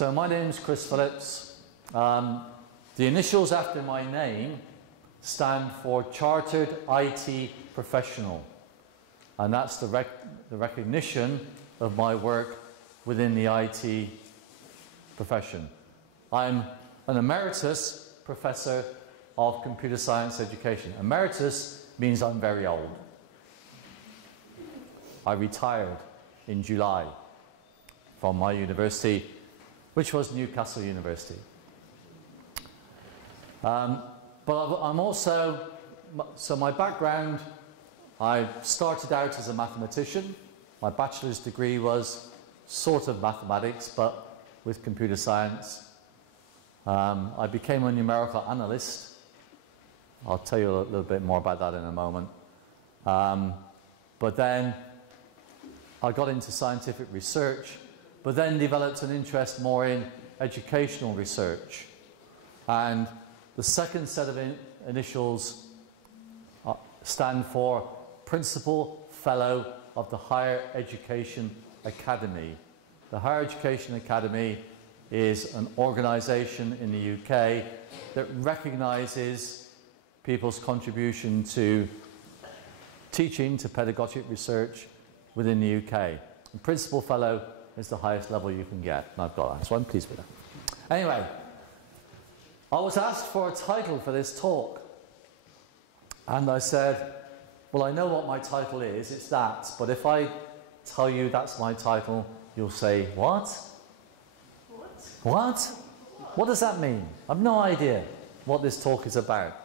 So my name's Chris Phillips. The initials after my name stand for Chartered IT Professional, and that's the recognition of my work within the IT profession. I'm an emeritus professor of computer science education. Emeritus means I'm very old. I retired in July from my university, which was Newcastle University. But I'm also, so my background, I started out as a mathematician. My bachelor's degree was sort of mathematics, but with computer science. I became a numerical analyst. I'll tell you a little bit more about that in a moment. But then I got into scientific research, but then developed an interest more in educational research. And the second set of initials stand for Principal Fellow of the Higher Education Academy. The Higher Education Academy is an organisation in the UK that recognises people's contribution to teaching, to pedagogic research within the UK. And Principal Fellow is the highest level you can get, and I've got that, so I'm pleased with that. Anyway, I was asked for a title for this talk, and I said, well, I know what my title is, it's that, but if I tell you that's my title, you'll say, what? What? What does that mean? I've no idea what this talk is about.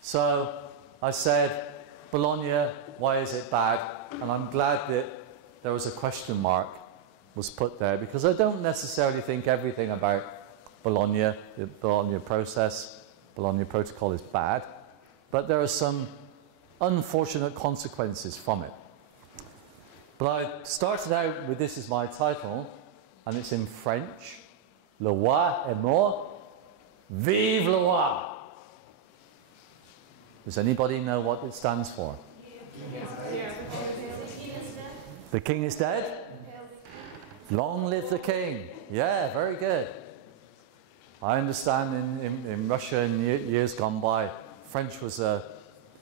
So I said, Bologna, why is it bad? And I'm glad that there was a question mark was put there, because I don't necessarily think everything about Bologna, the Bologna process, Bologna protocol is bad, but there are some unfortunate consequences from it. But I started out with this as my title, and it's in French. Le roi est mort, vive le roi. Does anybody know what it stands for? The king is dead? Long live the king. Yeah, very good. I understand in Russia in years gone by, French was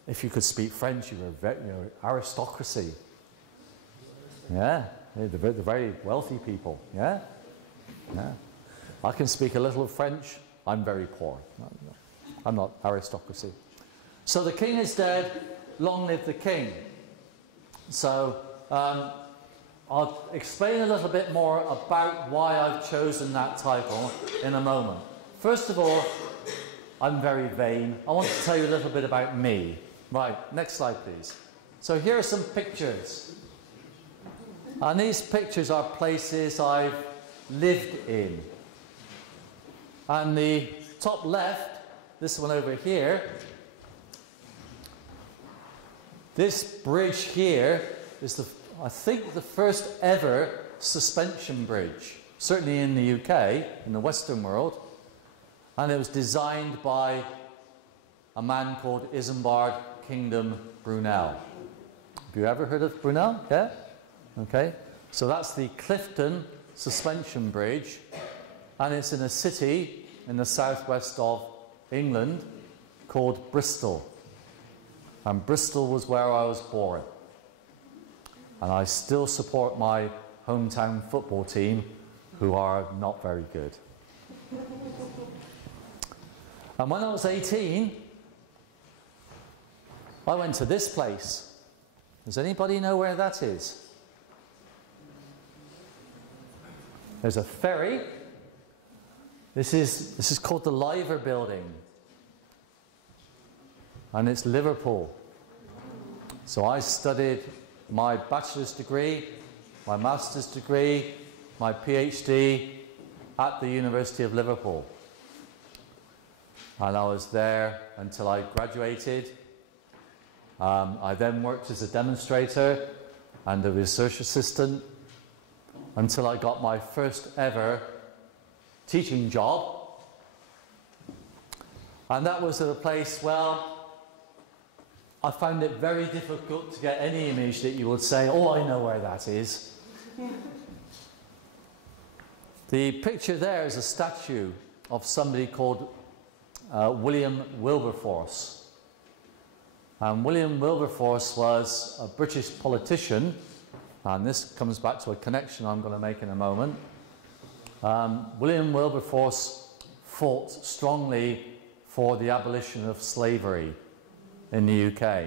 if you could speak French, you were aristocracy. Yeah, the very wealthy people. Yeah, yeah. I can speak a little of French. I'm very poor. I'm not aristocracy. So the king is dead. Long live the king. So I'll explain a little bit more about why I've chosen that title in a moment. First of all, I'm very vain. I want to tell you a little bit about me. Right, next slide please. So here are some pictures. And these pictures are places I've lived in. And the top left, this one over here, this bridge here is I think the first ever suspension bridge, certainly in the UK, in the Western world, and it was designed by a man called Isambard Kingdom Brunel. Have you ever heard of Brunel? Yeah? Okay. So that's the Clifton Suspension Bridge, and it's in a city in the southwest of England called Bristol. And Bristol was where I was born. And I still support my hometown football team, who are not very good. And when I was 18, I went to this place. Does anybody know where that is? There's a ferry. This is called the Liver Building. And it's Liverpool. So I studied my bachelor's degree, my master's degree, my PhD at the University of Liverpool. And I was there until I graduated. I then worked as a demonstrator and a research assistant until I got my first ever teaching job. And that was at a place, well, I found it very difficult to get any image that you would say, oh, I know where that is. The picture there is a statue of somebody called William Wilberforce. William Wilberforce was a British politician, and this comes back to a connection I'm going to make in a moment. William Wilberforce fought strongly for the abolition of slavery in the UK.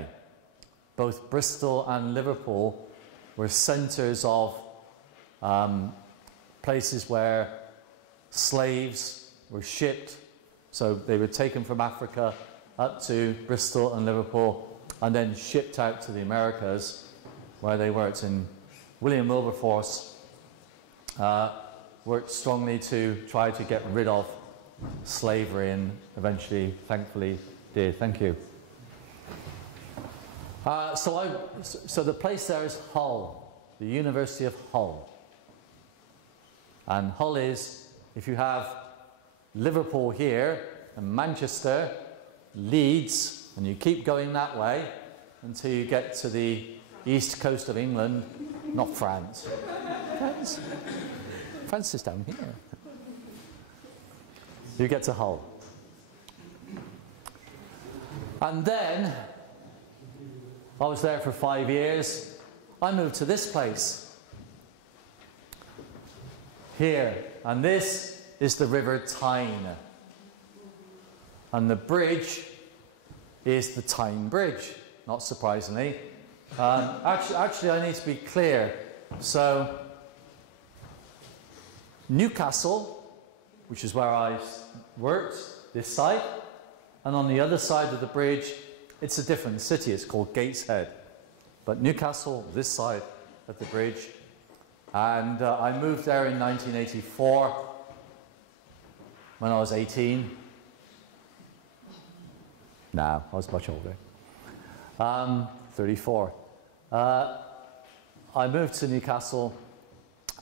Both Bristol and Liverpool were centres of places where slaves were shipped. So they were taken from Africa up to Bristol and Liverpool and then shipped out to the Americas where they worked. And William Wilberforce worked strongly to try to get rid of slavery and eventually, thankfully, did. Thank you. So the place there is Hull, the University of Hull. And Hull is, if you have Liverpool here and Manchester, Leeds, and you keep going that way until you get to the east coast of England, not France. France is down here. You get to Hull. And then, I was there for 5 years. I moved to this place. Here. And this is the River Tyne. And the bridge is the Tyne Bridge, not surprisingly. Actually, I need to be clear. So, Newcastle, which is where I worked, this side, and on the other side of the bridge, it's a different city. It's called Gateshead. But Newcastle, this side of the bridge. And I moved there in 1984 when I was 18. No, I was much older. 34. I moved to Newcastle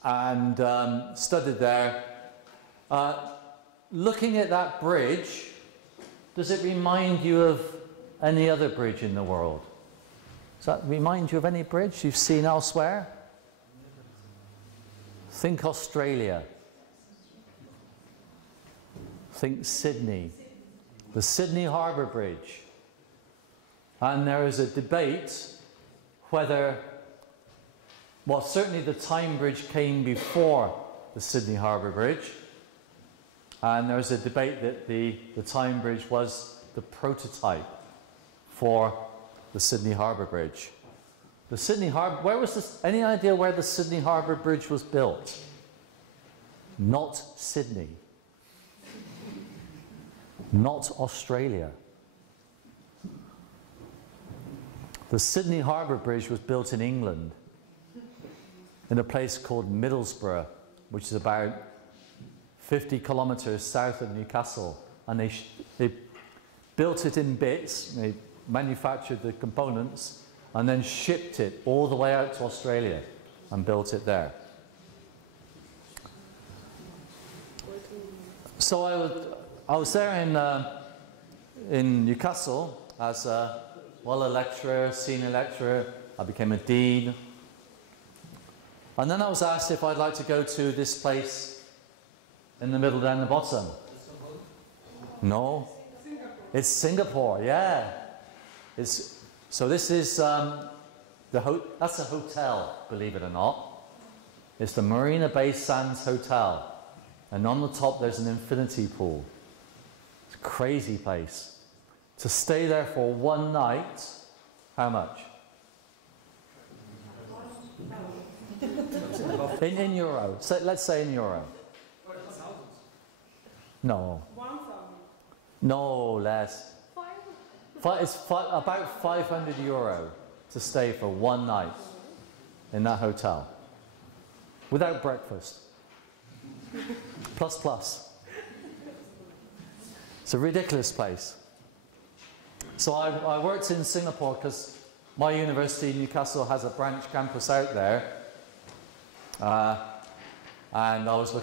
and studied there. Looking at that bridge, does it remind you of any other bridge in the world? Does that remind you of any bridge you've seen elsewhere? Think Australia. Think Sydney. The Sydney Harbour Bridge. And there is a debate whether, well, certainly the Tyne Bridge came before the Sydney Harbour Bridge. And there was a debate that the Tyne Bridge was the prototype for the Sydney Harbour Bridge. The Sydney Harbour, where was this? Any idea where the Sydney Harbour Bridge was built? Not Sydney. Not Australia. The Sydney Harbour Bridge was built in England, in a place called Middlesbrough, which is about 50 kilometres south of Newcastle. And they built it in bits, they manufactured the components, and then shipped it all the way out to Australia and built it there. So I was there in Newcastle as a lecturer, senior lecturer. I became a dean. And then I was asked if I'd like to go to this place in the middle down the bottom. No. It's Singapore, yeah. So this is, that's a hotel, believe it or not. It's the Marina Bay Sands Hotel. And on the top there's an infinity pool. It's a crazy place. To stay there for one night, how much? in euro. So let's say in euro. No. 1,000. No, less. It's about 500 euro to stay for one night in that hotel. Without breakfast. Plus. It's a ridiculous place. So I worked in Singapore because my university, Newcastle, has a branch campus out there. And I was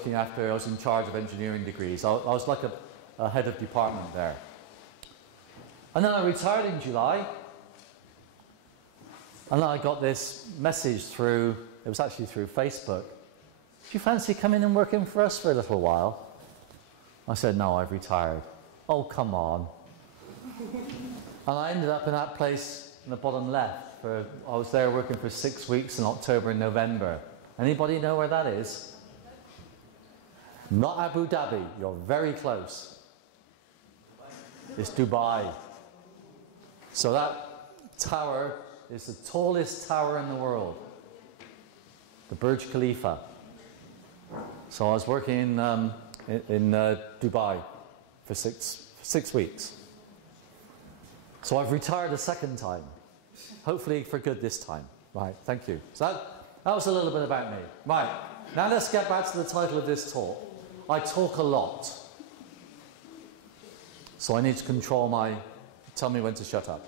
in charge of engineering degrees. I was like a head of department there. And then I retired in July. And then I got this message through, it was actually through Facebook, you fancy coming and working for us for a little while? I said, no, I've retired. Oh, come on. And I ended up in that place in the bottom left. I was there working for 6 weeks in October and November. Anybody know where that is? Not Abu Dhabi. You're very close. It's Dubai. So that tower is the tallest tower in the world. The Burj Khalifa. So I was working in Dubai for six weeks. So I've retired a second time. Hopefully for good this time. Right, thank you. So that was a little bit about me. Right, now let's get back to the title of this talk. I talk a lot. So I need to control tell me when to shut up.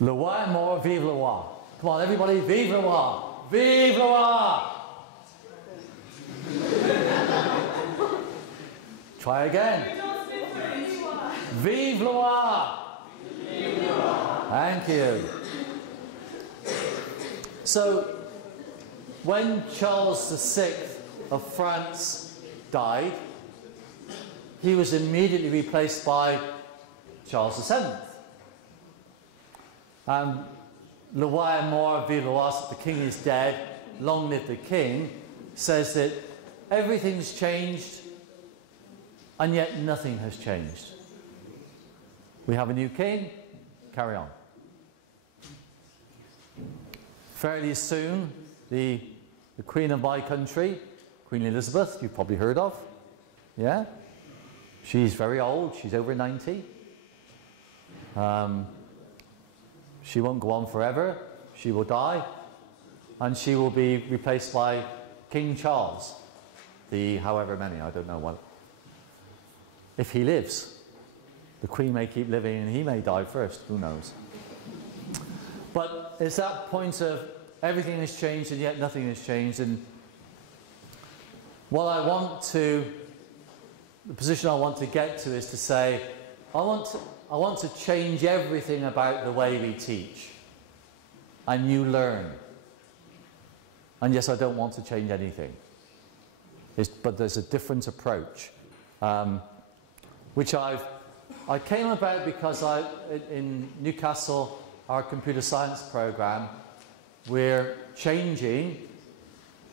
Le roi est mort, vive le roi. Come on, everybody, vive le roi. Vive le roi. Try again. Vive le roi. Thank you. So, when Charles VI of France died, he was immediately replaced by Charles VII. And Le roi est mort, vive le roi, the king is dead, long live the king, says that everything's changed and yet nothing has changed. We have a new king, carry on. Fairly soon, the queen of my country, Queen Elizabeth, you've probably heard of, yeah? She's very old, she's over 90. She won't go on forever, she will die, and she will be replaced by King Charles, the however many, I don't know what. If he lives, the Queen may keep living and he may die first, who knows. But it's that point of everything has changed and yet nothing has changed, and the position I want to get to is to say, I want to change everything about the way we teach and you learn. And yes, I don't want to change anything. But there's a different approach, which I came about because in Newcastle, our computer science program, we're changing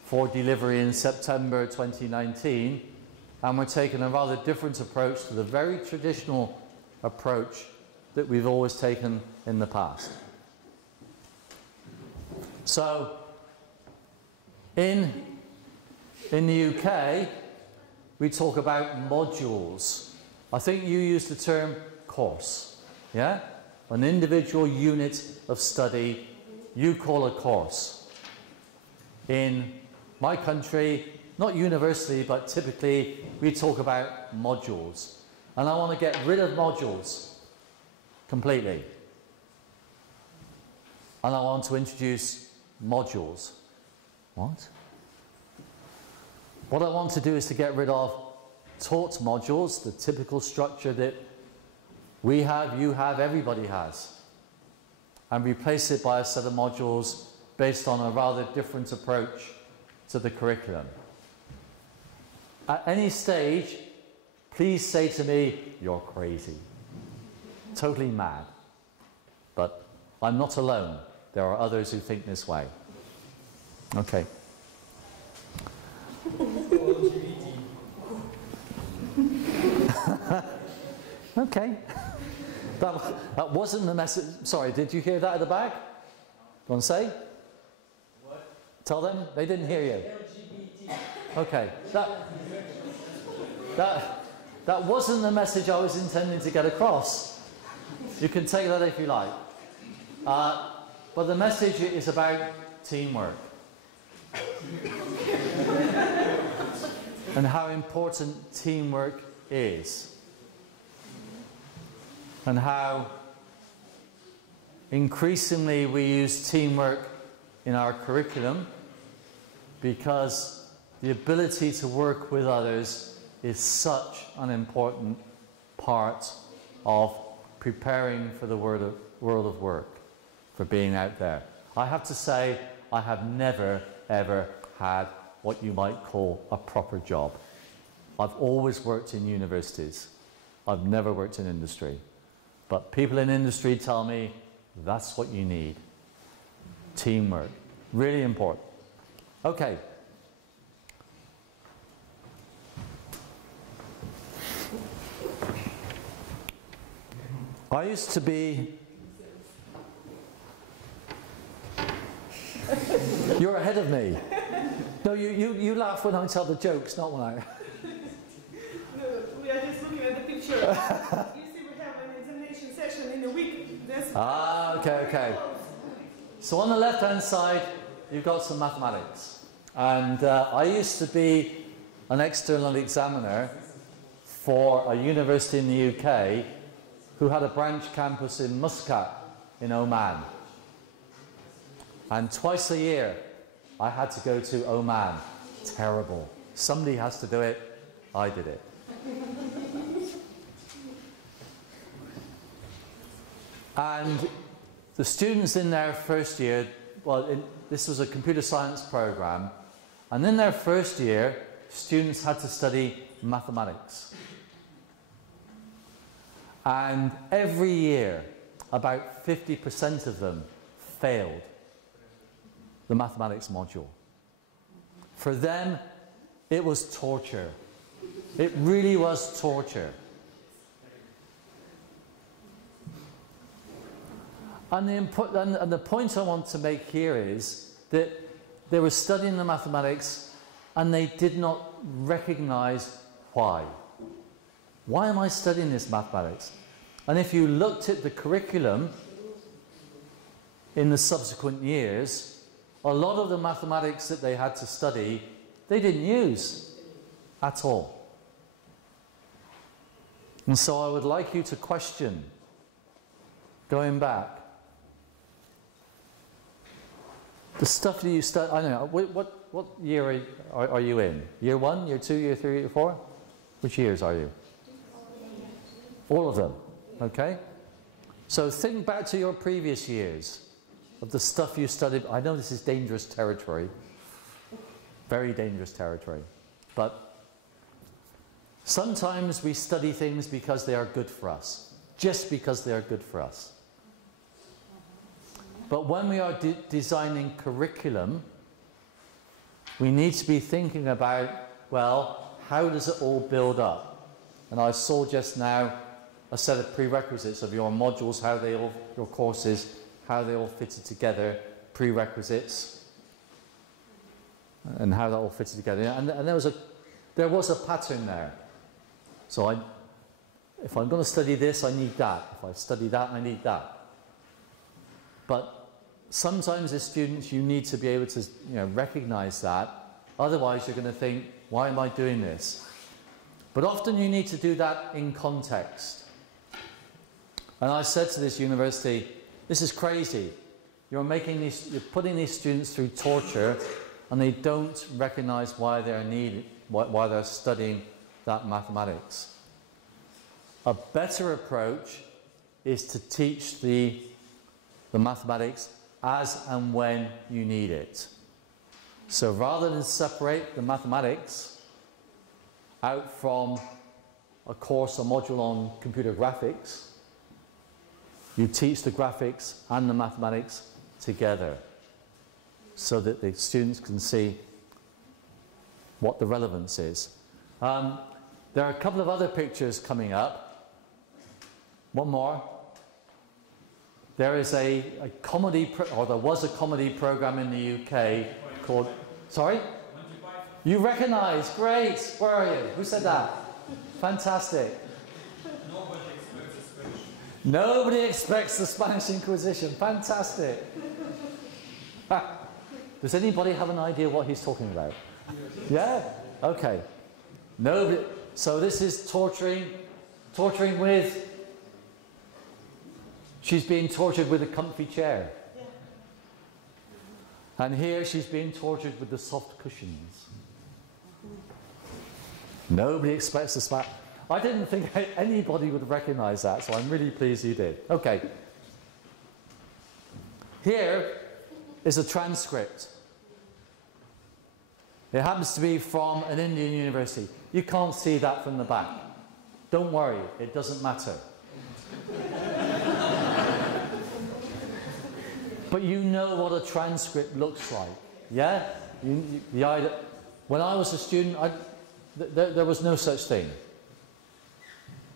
for delivery in September 2019, and we're taking a rather different approach to the very traditional approach that we've always taken in the past. So, in the UK, we talk about modules. I think you use the term course, yeah? An individual unit of study you call a course. In my country, not universally, but typically, we talk about modules. And I want to get rid of modules completely. And I want to introduce modules. What? What I want to do is to get rid of taught modules, the typical structure that we have, you have, everybody has, and replace it by a set of modules based on a rather different approach to the curriculum. At any stage, please say to me, you're crazy. Totally mad. But I'm not alone. There are others who think this way. Okay. Okay. That wasn't the message. Sorry, did you hear that at the back? Go on, say. What? Tell them they didn't hear you. LGBT. Okay. That wasn't the message I was intending to get across. You can take that if you like. But the message is about teamwork. And how important teamwork is. And how increasingly we use teamwork in our curriculum because the ability to work with others is such an important part of preparing for the world of work, for being out there. I have to say, I have never, ever had what you might call a proper job. I've always worked in universities. I've never worked in industry. But people in industry tell me that's what you need. Teamwork. Really important. Okay. I used to be... You're ahead of me. No, you laugh when I tell the jokes, not when I... No, we are just looking at the picture. You see, we have an examination session in a week. Okay. So on the left-hand side, you've got some mathematics. And I used to be an external examiner for a university in the UK who had a branch campus in Muscat in Oman. And twice a year, I had to go to Oman. Terrible. Somebody has to do it. I did it. And the students in their first year, this was a computer science program, and in their first year, students had to study mathematics. And every year, about 50% of them failed the mathematics module. For them, it was torture. It really was torture. And the point I want to make here is that they were studying the mathematics and they did not recognize why. Why am I studying this mathematics? And if you looked at the curriculum in the subsequent years, a lot of the mathematics that they had to study, they didn't use at all. And so I would like you to question, going back, the stuff that you study. I don't know, what year are you in? Year 1, year 2, year 3, year 4? Which years are you? All of them, okay? So think back to your previous years of the stuff you studied. I know this is dangerous territory, very dangerous territory, but sometimes we study things because they are good for us, just because they are good for us. But when we are designing curriculum, we need to be thinking about, well, how does it all build up? And I saw just now a set of prerequisites of your modules, how they all, your courses, how they all fitted together, prerequisites, and how that all fitted together. And there was a pattern there. So if I'm going to study this, I need that. If I study that, I need that. But sometimes as students, you need to be able to recognize that. Otherwise, you're going to think, why am I doing this? But often you need to do that in context. And I said to this university, this is crazy. You're putting these students through torture, and they don't recognize why they're needed, why they're studying that mathematics. A better approach is to teach the mathematics as and when you need it. So rather than separate the mathematics out from a course, a module on computer graphics, you teach the graphics and the mathematics together so that the students can see what the relevance is. There are a couple of other pictures coming up. One more. There is a comedy, or there was a comedy program in the UK called... Sorry? You recognise, great. Where are you? Who said that? Fantastic. Nobody expects the Spanish Inquisition. Fantastic. Does anybody have an idea what he's talking about? Yeah? Okay. Nobody. So this is torturing with... She's being tortured with a comfy chair. And here she's being tortured with the soft cushions. Nobody expects the Spanish... I didn't think anybody would recognize that, so I'm really pleased you did. Okay. Here, is a transcript. It happens to be from an Indian university. You can't see that from the back. Don't worry, it doesn't matter. But you know what a transcript looks like, yeah? When I was a student, there was no such thing.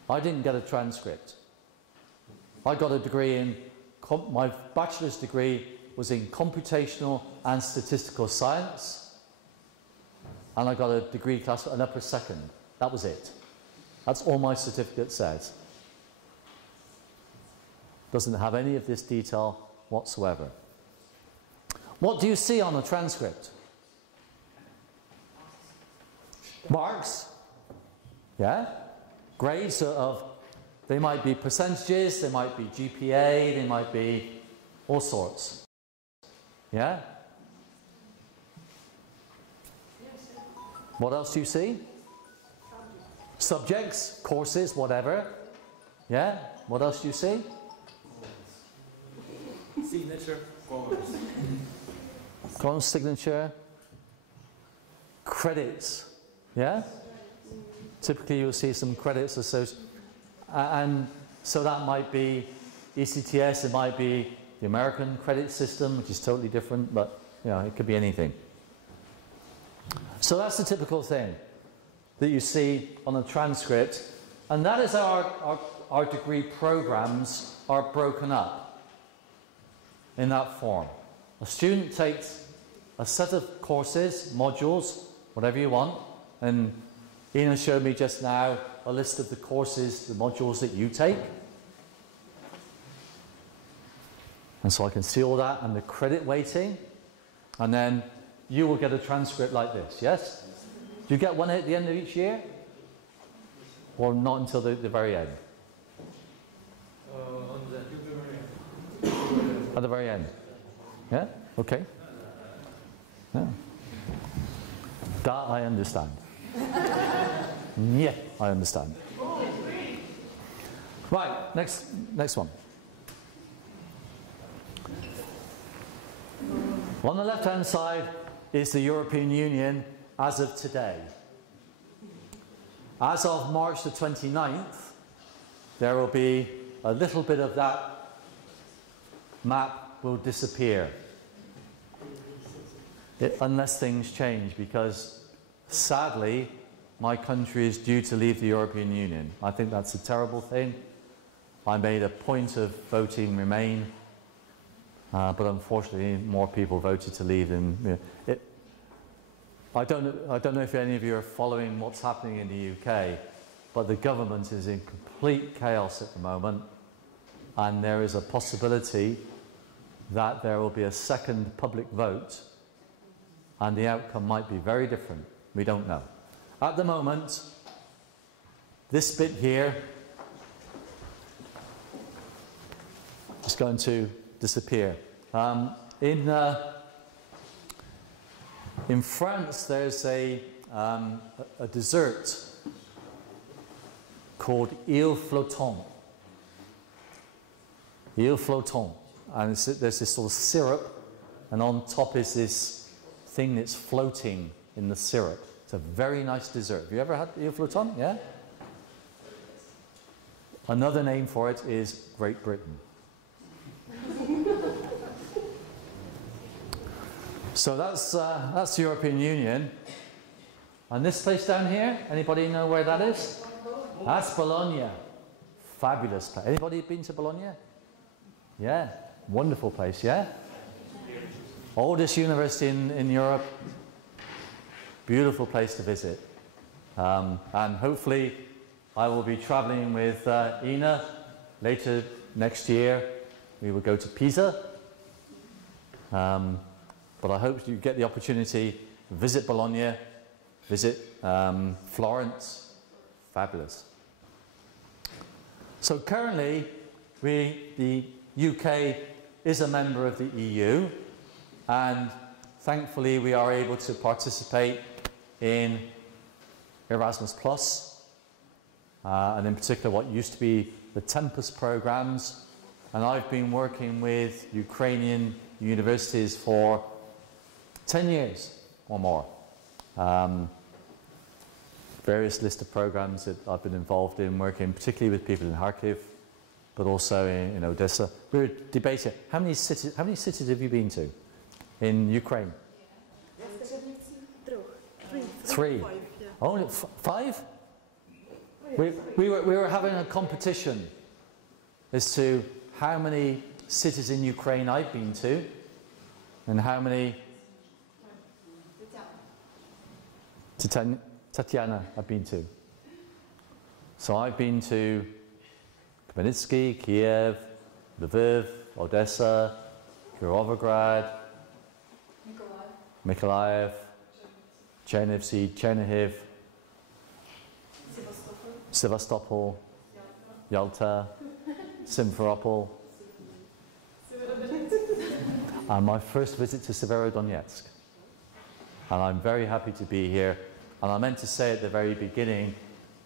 I didn't get a transcript. I got a degree in, my bachelor's degree was in computational and statistical science, and I got a degree class, an upper second. That was it. That's all my certificate says. Doesn't have any of this detail whatsoever. What do you see on a transcript? Marks, yeah? Grades of, they might be percentages, they might be GPA, they might be all sorts. Yeah? What else do you see? Subjects, courses, whatever. Yeah? What else do you see? Signature, colors. Column signature. Credits. Yeah? Typically you'll see some credits associated. And so that might be ECTS, it might be the American credit system, which is totally different, but you know, it could be anything. So that's the typical thing that you see on a transcript. And that is our degree programs are broken up in that form. A student takes a set of courses, modules, whatever you want, and Ina showed me just now a list of the courses, the modules that you take. And so I can see all that and the credit weighting, and then you will get a transcript like this, yes? Do you get one at the end of each year? Or not until the very end? At the very end. Yeah? Okay. Yeah. That I understand. Yeah, I understand. Right, next one. On the left-hand side is the European Union as of today. As of March the 29th, there will be a little bit of that map will disappear. Unless things change, because sadly my country is due to leave the European Union. I think that's a terrible thing. I made a point of voting Remain, but unfortunately more people voted to leave than... You know, I don't know if any of you are following what's happening in the UK, but the government is in complete chaos at the moment, and there is a possibility that there will be a second public vote and the outcome might be very different. We don't know. At the moment, this bit here is going to disappear. In France, there's a dessert called île flottante. Île flottante. And there's this sort of syrup, and on top is this thing that's floating in the syrup. It's a very nice dessert. Have you ever had île flottante? Yeah? Another name for it is Great Britain. So that's the European Union. And this place down here, anybody know where that is? That's Bologna. Fabulous place. Anybody been to Bologna? Yeah, wonderful place, yeah? Oldest university in Europe. Beautiful place to visit. And hopefully I will be traveling with Ina later next year. We will go to Pisa. But I hope you get the opportunity to visit Bologna, visit Florence. Fabulous. So currently, the UK is a member of the EU, and thankfully we are able to participate in Erasmus Plus, and in particular what used to be the Tempus programs and I've been working with Ukrainian universities for 10 years or more. Various list of programs that I've been involved in, working particularly with people in Kharkiv, but also in Odessa. We were debating, how many cities have you been to in Ukraine? Three. Only five? We were having a competition as to how many cities in Ukraine I've been to and how many Tatiana I've been to. So I've been to Khmelnytskyi, Kiev, Lviv, Odessa, Kirovograd, Mykolaiv, Chernihiv, Sevastopol, Yalta, Simferopol, and my first visit to Severodonetsk. And I'm very happy to be here. And I meant to say at the very beginning,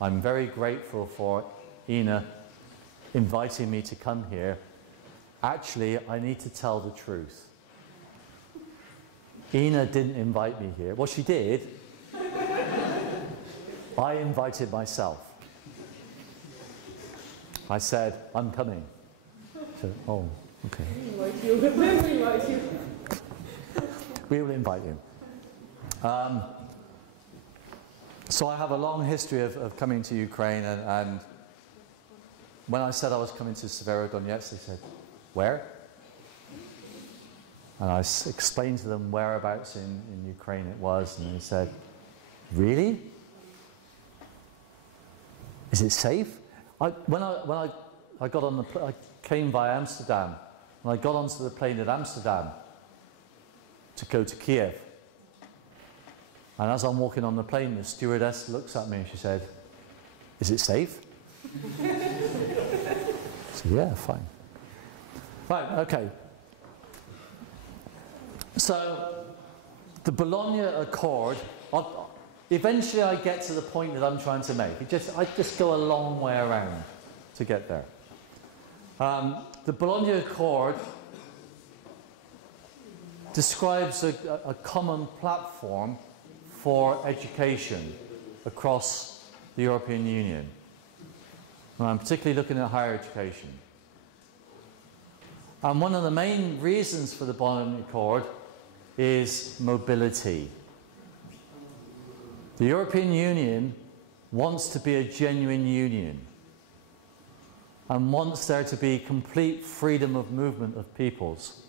I'm very grateful for Ina inviting me to come here. Actually, I need to tell the truth. Ina didn't invite me here. Well, she did. I invited myself. I said, I'm coming. She said, oh, okay. We will invite you. So I have a long history of coming to Ukraine, and when I said I was coming to Severodonetsk, they said, where? And I explained to them whereabouts in Ukraine it was, and they said, really? Is it safe? When I got on I came via Amsterdam, and I got onto the plane at Amsterdam to go to Kiev. And as I'm walking on the plane, the stewardess looks at me and she said, is it safe? I said, yeah, fine. Right, okay. So, the Bologna Accord, eventually I get to the point that I'm trying to make. I just go a long way around to get there. The Bologna Accord describes a common platform for education across the European Union. And I'm particularly looking at higher education. And one of the main reasons for the Bologna Accord is mobility. The European Union wants to be a genuine union and wants there to be complete freedom of movement of peoples.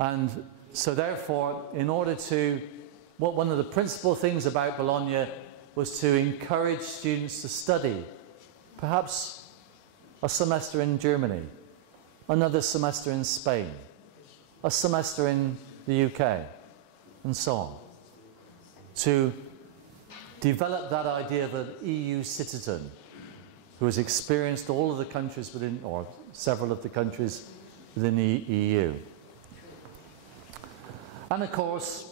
And so therefore, in order to, one of the principal things about Bologna was to encourage students to study, perhaps a semester in Germany, another semester in Spain, a semester in the UK, and so on, to develop that idea of an EU citizen who has experienced all of the countries within, or several of the countries within the EU. And of course,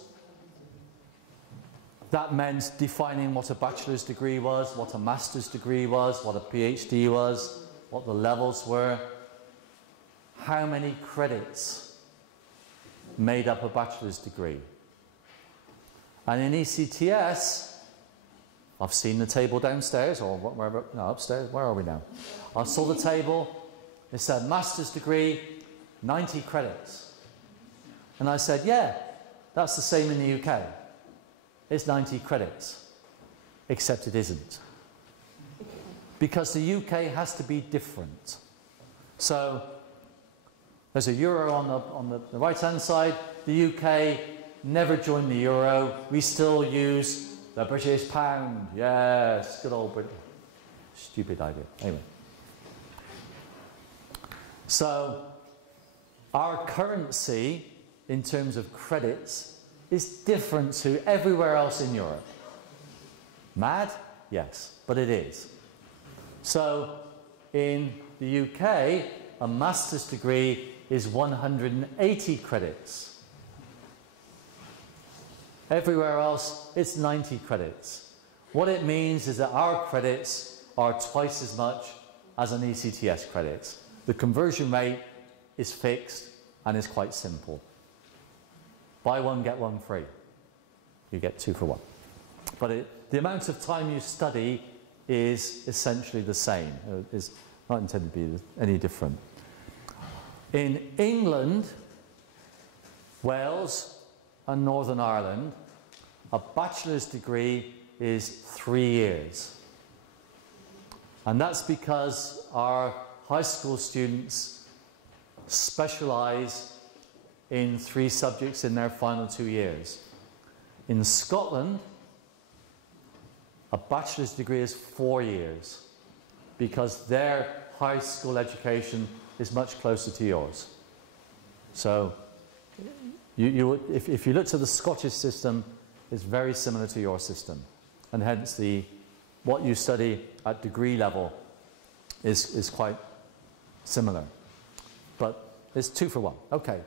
that meant defining what a bachelor's degree was, what a master's degree was, what a PhD was, what the levels were, how many credits made up a bachelor's degree. And in ECTS, I've seen the table downstairs, or wherever, no, upstairs, where are we now? I saw the table, it said master's degree, 90 credits. And I said, yeah, that's the same in the UK. It's 90 credits, except it isn't. Because the UK has to be different. So there's a euro on the right-hand side. The UK never joined the euro. We still use the British pound. Yes, good old Britain. Stupid idea. Anyway. So our currency, in terms of credits, is different to everywhere else in Europe. Mad? Yes, but it is. So in the UK, a master's degree is 180 credits. Everywhere else, it's 90 credits. What it means is that our credits are twice as much as an ECTS credit. The conversion rate is fixed and is quite simple. Buy one, get one free. You get 2 for 1. But the amount of time you study is essentially the same. It's not intended to be any different. In England, Wales, and Northern Ireland, a bachelor's degree is 3 years. And that's because our high school students specialise in 3 subjects in their final 2 years. In Scotland, a bachelor's degree is 4 years because their high school education is much closer to yours. So if you look to the Scottish system, it's very similar to your system. And hence what you study at degree level is quite similar. But it's 2 for 1. Okay.